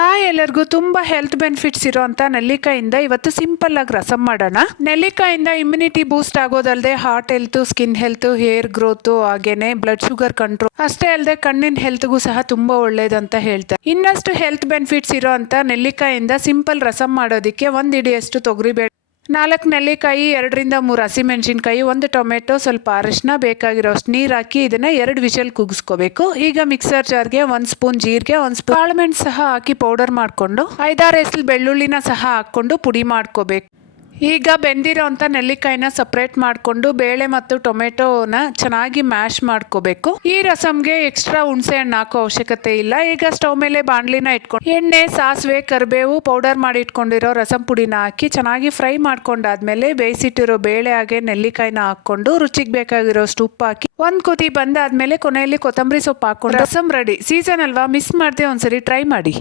Hi ಎಲ್ಲರಿಗೂ ತುಂಬಾ health benefits ಇರೋಂಥ ನೆಲ್ಲಿಕಾಯಿಂದ ಇವತ್ತು ಸಿಂಪಲ್ ಆಗಿ ರಸಂ ಮಾಡೋಣ. ನೆಲ್ಲಿಕಾಯಿಂದ ಇಮ್ಯುನಿಟಿ ಬೂಸ್ಟ್ ಆಗೋದಲ್ಲದೆ heart health, skin health, hair growth, ಹಾಗೇನೆ ಬ್ಲಡ್ ಶುಗರ್ ಕಂಟ್ರೋಲ್ ಅಷ್ಟೇ ಅಲ್ಲದೆ ಕಣ್ಣಿನ ಹೆಲ್ತ್ಗೂ ಸಹ ತುಂಬಾ ಒಳ್ಳೇದಂತ ಹೇಳ್ತಾರೆ. ಇನ್ನಷ್ಟು ಹೆಲ್ತ್ ಬೆನಿಫಿಟ್ಸ್ ಇರೋಂಥ ನೆಲ್ಲಿಕಾಯಿಂದ ಸಿಂಪಲ್ ರಸಂ ಮಾಡೋದಕ್ಕೆ 1 ಹಿಡಿಯಷ್ಟು ತೊಗರಿಬೇಳೆ, 4 ನೆಲ್ಲಿಕಾಯಿ, 2 ರಿಂದ 3 ಹಸಿಮೆಣಸಿನಕಾಯಿ, 1 ಟೊಮೆಟೊ, ಸ್ವಲ್ಪ ಅರಿಶಿನ, ಬೇಕಾಗಿರೋಷ್ಟು ನೀರು ಹಾಕಿ ಇದನ್ನ 2 ವಿಷಲ್ ಕೂಗಿಸ್ಕೋಬೇಕು. ಈಗ ಮಿಕ್ಸರ್ ಜಾರ್ಗೆ 1 ಸ್ಪೂನ್ ಜೀರಿಗೆ, 1 ಸ್ಪೂನ್ ಕಾಳುಮೆಣಸು ಸಹ ಹಾಕಿ ಪೌಡರ್ ಮಾಡಿಕೊಂಡು 5-6 ಎಸಳು ಬೆಳ್ಳುಳ್ಳಿನ ಸಹ ಹಾಕ್ಕೊಂಡು ಪುಡಿ ಮಾಡ್ಕೋಬೇಕು. ಈಗ ಬೆಂದಿರೋಂಥ ನೆಲ್ಲಿಕಾಯಿನ ಸಪ್ರೇಟ್ ಮಾಡಿಕೊಂಡು ಬೇಳೆ ಮತ್ತು ಟೊಮೆಟೊನ ಚೆನ್ನಾಗಿ ಮ್ಯಾಶ್ ಮಾಡ್ಕೋಬೇಕು. ಈ ರಸಂಗೆ ಎಕ್ಸ್ಟ್ರಾ ಹುಣಸೆ ಹಣ್ಣು ಹಾಕೋ ಅವಶ್ಯಕತೆ ಇಲ್ಲ. ಈಗ ಸ್ಟವ್ ಮೇಲೆ ಬಾಣಲಿನ ಇಟ್ಕೊಂಡು ಎಣ್ಣೆ, ಸಾಸಿವೆ, ಕರಿಬೇವು, ಪೌಡರ್ ಮಾಡಿ ಇಟ್ಕೊಂಡಿರೋ ರಸಂ ಪುಡಿನ ಹಾಕಿ ಚೆನ್ನಾಗಿ ಫ್ರೈ ಮಾಡ್ಕೊಂಡಾದ್ಮೇಲೆ ಬೇಯಿಸಿಟ್ಟಿರೋ ಬೇಳೆ ಹಾಗೆ ನೆಲ್ಲಿಕಾಯಿನ ಹಾಕೊಂಡು ರುಚಿಗೆ ಬೇಕಾಗಿರೋಷ್ಟು ಉಪ್ಪು ಹಾಕಿ 1 ಕುದಿ ಬಂದಾದ್ಮೇಲೆ ಕೊನೆಯಲ್ಲಿ ಕೊತ್ತಂಬರಿ ಸೊಪ್ಪು ಹಾಕೊಂಡು ರಸಂ ರೆಡಿ. ಸೀಸನ್ ಅಲ್ವಾ, ಮಿಸ್ ಮಾಡದೆ ಒಂದ್ಸರಿ ಟ್ರೈ ಮಾಡಿ.